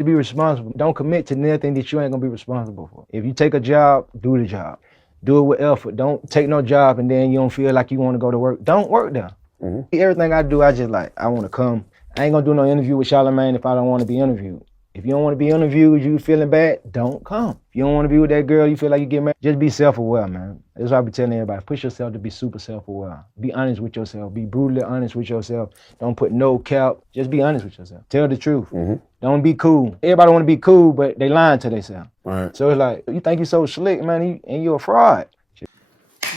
To be responsible. Don't commit to nothing that you ain't gonna be responsible for. If you take a job, do the job. Do it with effort. Don't take no job and then you don't feel like you want to go to work. Don't work there. Everything I do, I just like, I want to come. I ain't gonna do no interview with Charlamagne if I don't want to be interviewed. If you don't want to be interviewed, you feeling bad, don't come. If you don't want to be with that girl, you feel like you get married, just be self-aware, man. That's what I be telling everybody. Push yourself to be super self-aware. Be honest with yourself. Be brutally honest with yourself. Don't put no cap. Just be honest with yourself. Tell the truth. Don't be cool. Everybody want to be cool, but they lying to themselves. Right. So it's like, you think you so slick, man, and you a fraud.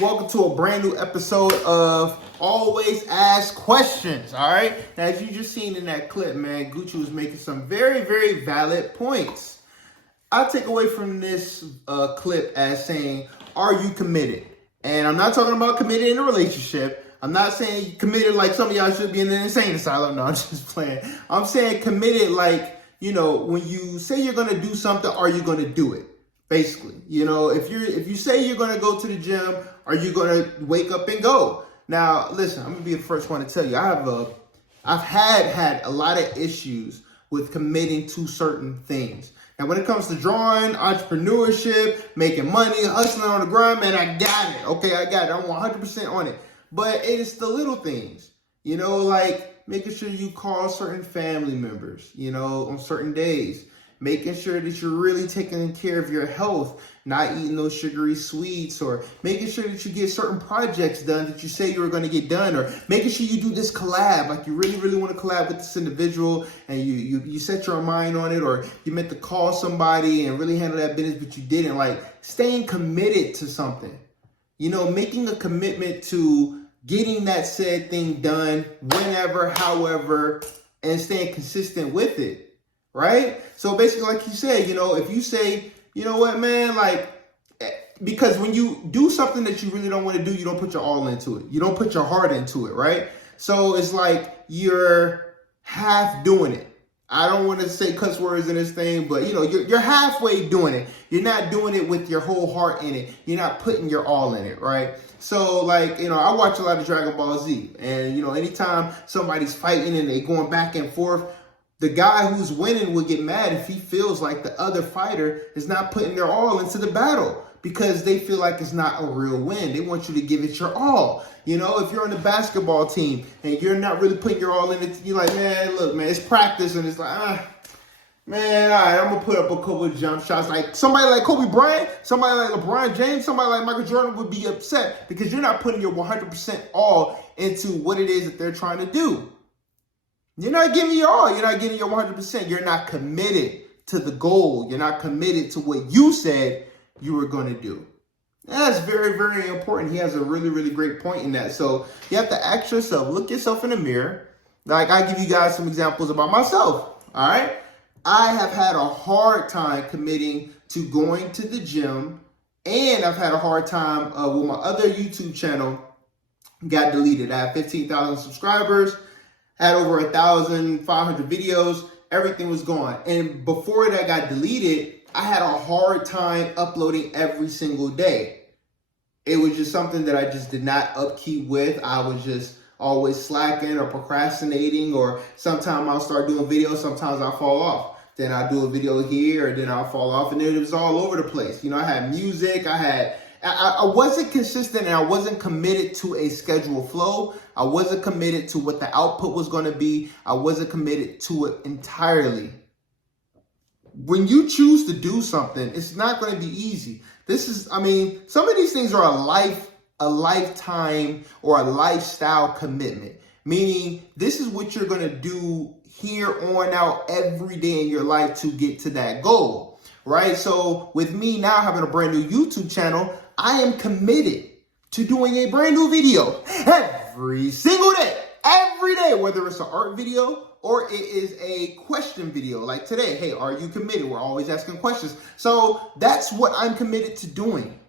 Welcome to a brand new episode of Always Ask Questions, all right? Now, as you just seen in that clip, man, Gucci was making some very, very valid points. I take away from this clip as saying, are you committed? And I'm not talking about committed in a relationship. I'm not saying committed like some of y'all should be in an insane asylum. No, I'm just playing. I'm saying committed like, you know, when you say you're going to do something, are you going to do it? Basically, you know, if you say you're going to go to the gym, are you going to wake up and go? Now, listen, I'm going to be the first one to tell you, I've had a lot of issues with committing to certain things. Now, when it comes to drawing, entrepreneurship, making money, hustling on the grind, man, I got it. Okay, I got it. I'm 100% on it. But it is the little things, you know, like making sure you call certain family members, you know, on certain days. Making sure that you're really taking care of your health, not eating those sugary sweets, or making sure that you get certain projects done that you say you were going to get done, or making sure you do this collab, like you really, really want to collab with this individual and you set your mind on it, or you meant to call somebody and really handle that business, but you didn't. Like staying committed to something, you know, making a commitment to getting that said thing done whenever, however, and staying consistent with it. Right? So basically, like you said, you know, if you say, you know what, man, like, because when you do something that you really don't want to do, you don't put your all into it. You don't put your heart into it, right? So it's like you're half doing it. I don't want to say cuss words in this thing, but, you know, you're halfway doing it. You're not doing it with your whole heart in it. You're not putting your all in it, right? So, like, you know, I watch a lot of Dragon Ball Z. And, you know, anytime somebody's fighting and they going back and forth, the guy who's winning will get mad if he feels like the other fighter is not putting their all into the battle because they feel like it's not a real win. They want you to give it your all. You know, if you're on the basketball team and you're not really putting your all in it, you're like, man, look, man, it's practice. And it's like, man, all right, I'm going to put up a couple of jump shots. Like somebody like Kobe Bryant, somebody like LeBron James, somebody like Michael Jordan would be upset because you're not putting your 100% all into what it is that they're trying to do. You're not giving your all. You're not getting your 100%. You're not committed to the goal. You're not committed to what you said you were going to do. That's very, very important. He has a really, really great point in that. So you have to ask yourself, look yourself in the mirror. Like I give you guys some examples about myself. All right. I have had a hard time committing to going to the gym. And I've had a hard time with my other YouTube channel got deleted. I have 15,000 subscribers. Had over 1,500 videos, everything was gone. And before that got deleted, I had a hard time uploading every single day. It was just something that I just did not upkeep with. I was just always slacking or procrastinating, or sometimes I'll start doing videos, sometimes I'll fall off. Then I'll do a video here, and then I'll fall off, and then it was all over the place. You know, I had music, I wasn't consistent, and I wasn't committed to a scheduled flow. I wasn't committed to what the output was going to be. I wasn't committed to it entirely. When you choose to do something, it's not going to be easy. Some of these things are a lifetime or a lifestyle commitment, meaning this is what you're going to do here on out every day in your life to get to that goal, right? So with me now having a brand new YouTube channel, I am committed to doing a brand new video every single day, whether it's an art video or it is a question video like today. Hey, are you committed? We're always asking questions. So that's what I'm committed to doing.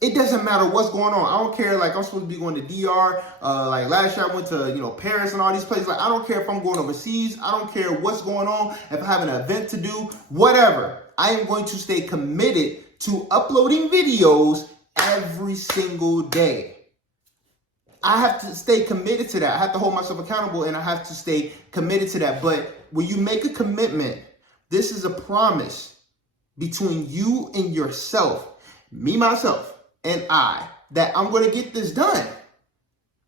It doesn't matter what's going on. I don't care. Like I'm supposed to be going to DR. Like last year I went to, Paris and all these places. Like I don't care if I'm going overseas. I don't care what's going on. If I have an event to do, whatever. I am going to stay committed to uploading videos every single day. I have to stay committed to that. I have to hold myself accountable and I have to stay committed to that. But when you make a commitment, This is a promise between you and yourself, me, myself, and I, that I'm going to get this done.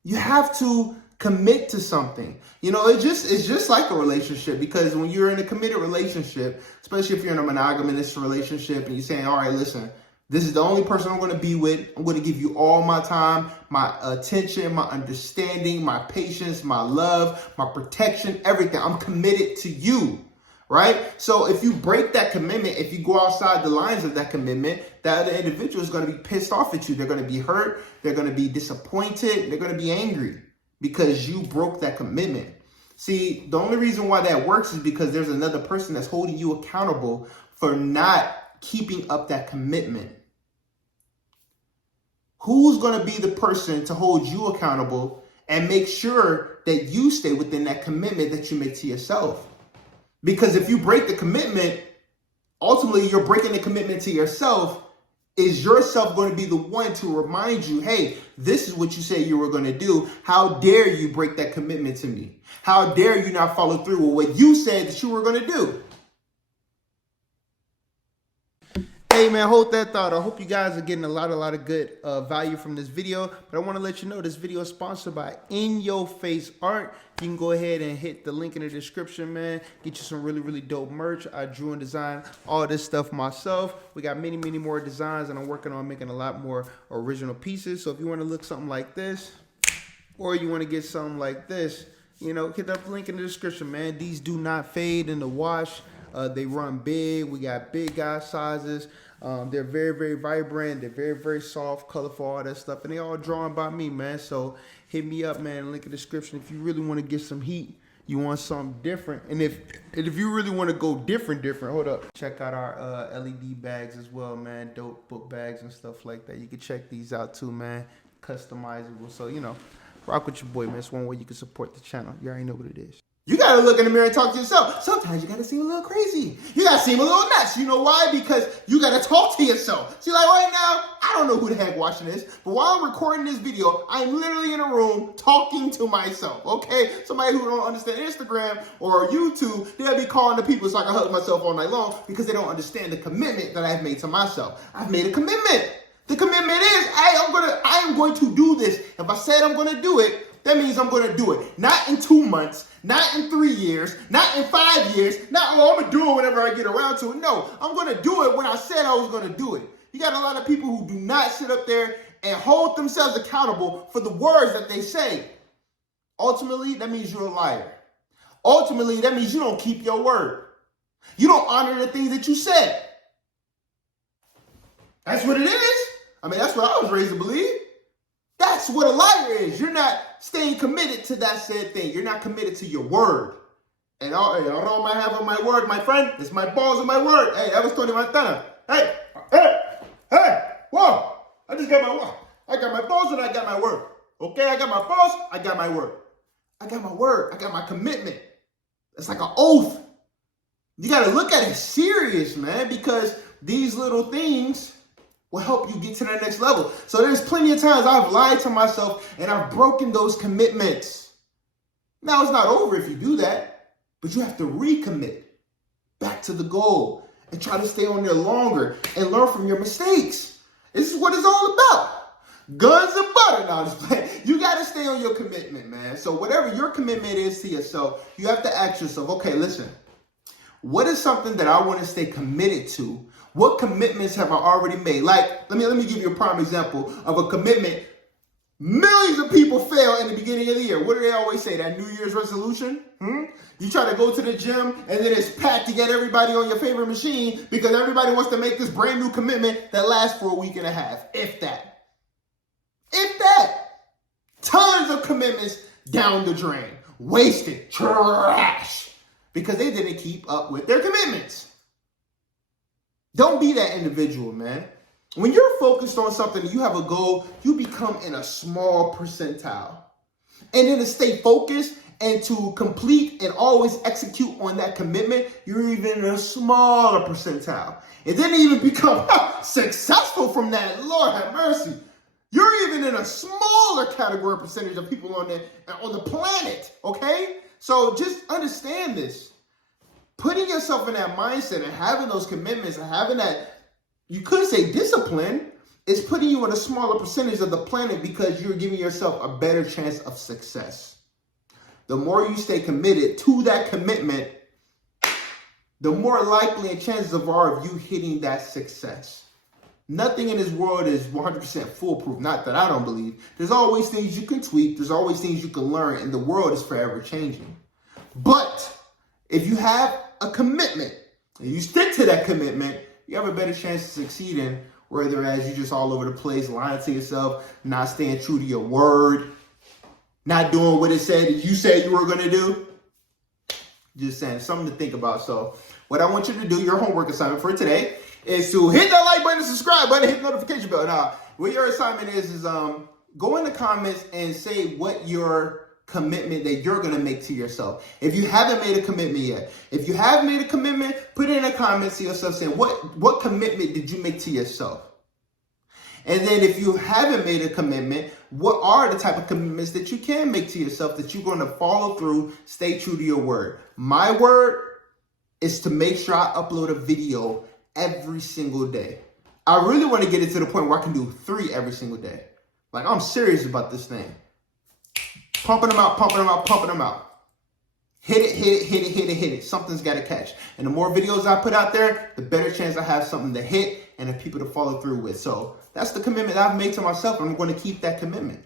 You have to commit to something. You know, it's just like a relationship, because when you're in a committed relationship, especially if you're in a monogamous relationship and you're saying, all right, listen, this is the only person I'm going to be with. I'm going to give you all my time, my attention, my understanding, my patience, my love, my protection, everything. I'm committed to you, right? So if you break that commitment, if you go outside the lines of that commitment, that other individual is going to be pissed off at you. They're going to be hurt. They're going to be disappointed. They're going to be angry because you broke that commitment. See, the only reason why that works is because there's another person that's holding you accountable for not keeping up that commitment. Who's going to be the person to hold you accountable and make sure that you stay within that commitment that you make to yourself? Because if you break the commitment, ultimately you're breaking the commitment to yourself. Is yourself going to be the one to remind you, hey, this is what you said you were going to do. How dare you break that commitment to me? How dare you not follow through with what you said that you were going to do? Hey man, hold that thought. I hope you guys are getting a lot of good value from this video. But I want to let you know this video is sponsored by In Your Face Art. You can go ahead and hit the link in the description, man. Get you some really dope merch. I drew and designed all this stuff myself. We got many more designs, and I'm working on making a lot more original pieces. So if you want to look something like this, or you want to get something like this, you know, hit that link in the description, man. These do not fade in the wash. They run big. We got big guy sizes. They're very vibrant. They're very soft, colorful, all that stuff. And they all drawn by me, man. So hit me up, man. Link in the description. If you really want to get some heat, you want something different. And if you really want to go different, hold up. Check out our LED bags as well, man. Dope book bags and stuff like that. You can check these out too, man. Customizable. So, you know, rock with your boy, man. It's one way you can support the channel. You already know what it is. You got to look in the mirror and talk to yourself. Sometimes you got to seem a little crazy. You got to seem a little nuts. You know why? Because you got to talk to yourself. See, like right now, I don't know who the heck watching this, but while I'm recording this video, I'm literally in a room talking to myself, okay? Somebody who don't understand Instagram or YouTube, they'll be calling the people so I can hug myself all night long because they don't understand the commitment that I've made to myself. I've made a commitment. The commitment is, hey, I am going to do this. If I said I'm going to do it, that means I'm going to do it. Not in 2 months, not in 3 years, not in 5 years, not, oh, I'm going to do it whenever I get around to it. No, I'm going to do it when I said I was going to do it. You got a lot of people who do not sit up there and hold themselves accountable for the words that they say. Ultimately, that means you're a liar. Ultimately, that means you don't keep your word. You don't honor the things that you said. That's what it is. I mean, that's what I was raised to believe. That's what a liar is. You're not staying committed to that said thing. You're not committed to your word. And all I have on my word, my friend, is my balls on my word. Hey, that was Tony Montana. Hey, whoa. I just got my word. I got my balls and I got my word. Okay, I got my balls, I got my word. I got my word. I got my commitment. It's like an oath. You got to look at it serious, man, because these little things will help you get to that next level. So there's plenty of times I've lied to myself and I've broken those commitments. Now, it's not over if you do that, but you have to recommit back to the goal and try to stay on there longer and learn from your mistakes. This is what it's all about. Guns and butter. No, I'm just playing. You got to stay on your commitment, man. So whatever your commitment is to yourself, you have to ask yourself, okay, listen, what is something that I want to stay committed to? What commitments have I already made? Like, let me give you a prime example of a commitment. Millions of people fail in the beginning of the year. What do they always say? That New Year's resolution? You try to go to the gym and then it's packed to get everybody on your favorite machine because everybody wants to make this brand new commitment that lasts for a week and a half. If that. If that. Tons of commitments down the drain. Wasted. Trash. Because they didn't keep up with their commitments. Don't be that individual, man. When you're focused on something, you have a goal, you become in a small percentile. And then to stay focused and to complete and always execute on that commitment, you're even in a smaller percentile. And then even become successful from that, Lord have mercy. You're even in a smaller category percentage of people on the planet, okay? So just understand this. putting yourself in that mindset and having those commitments and having that, you could say discipline, is putting you in a smaller percentage of the planet because you're giving yourself a better chance of success. The more you stay committed to that commitment, the more likely and chances are of you hitting that success. Nothing in this world is 100% foolproof. Not that I don't believe. There's always things you can tweak. There's always things you can learn, and the world is forever changing. But if you have a commitment and you stick to that commitment, you have a better chance of succeeding, whereas you just all over the place, lying to yourself, not staying true to your word, not doing what it said that you said you were going to do. Just saying, something to think about. So what I want you to do, your homework assignment for today, is to hit that like button, subscribe button, hit the notification bell. Now, what your assignment is go in the comments and say what your commitment that you're going to make to yourself. If you haven't made a commitment yet, if you have made a commitment, put it in the comments to yourself saying, what commitment did you make to yourself? And then if you haven't made a commitment, what are the type of commitments that you can make to yourself that you're going to follow through, stay true to your word? My word is to make sure I upload a video every single day. I really want to get it to the point where I can do 3 every single day. Like, I'm serious about this thing. Pumping them out, pumping them out, pumping them out. Hit it, hit it, hit it, hit it, hit it. Something's got to catch. And the more videos I put out there, the better chance I have something to hit and the people to follow through with. So that's the commitment I've made to myself. And I'm going to keep that commitment.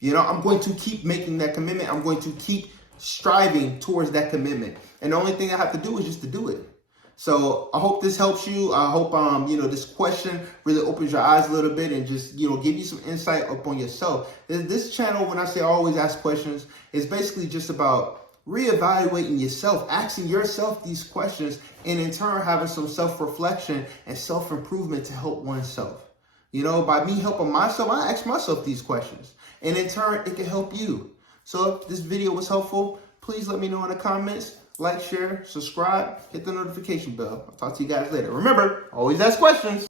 You know, I'm going to keep making that commitment. I'm going to keep striving towards that commitment. And the only thing I have to do is just to do it. So I hope this helps you. I hope, this question really opens your eyes a little bit and just, give you some insight upon yourself. This channel, when I say always ask questions, is basically just about reevaluating yourself, asking yourself these questions, and in turn having some self-reflection and self-improvement to help oneself. By me helping myself, I ask myself these questions, and in turn, it can help you. So if this video was helpful, please let me know in the comments. Like, share, subscribe, hit the notification bell. I'll talk to you guys later. Remember, always ask questions.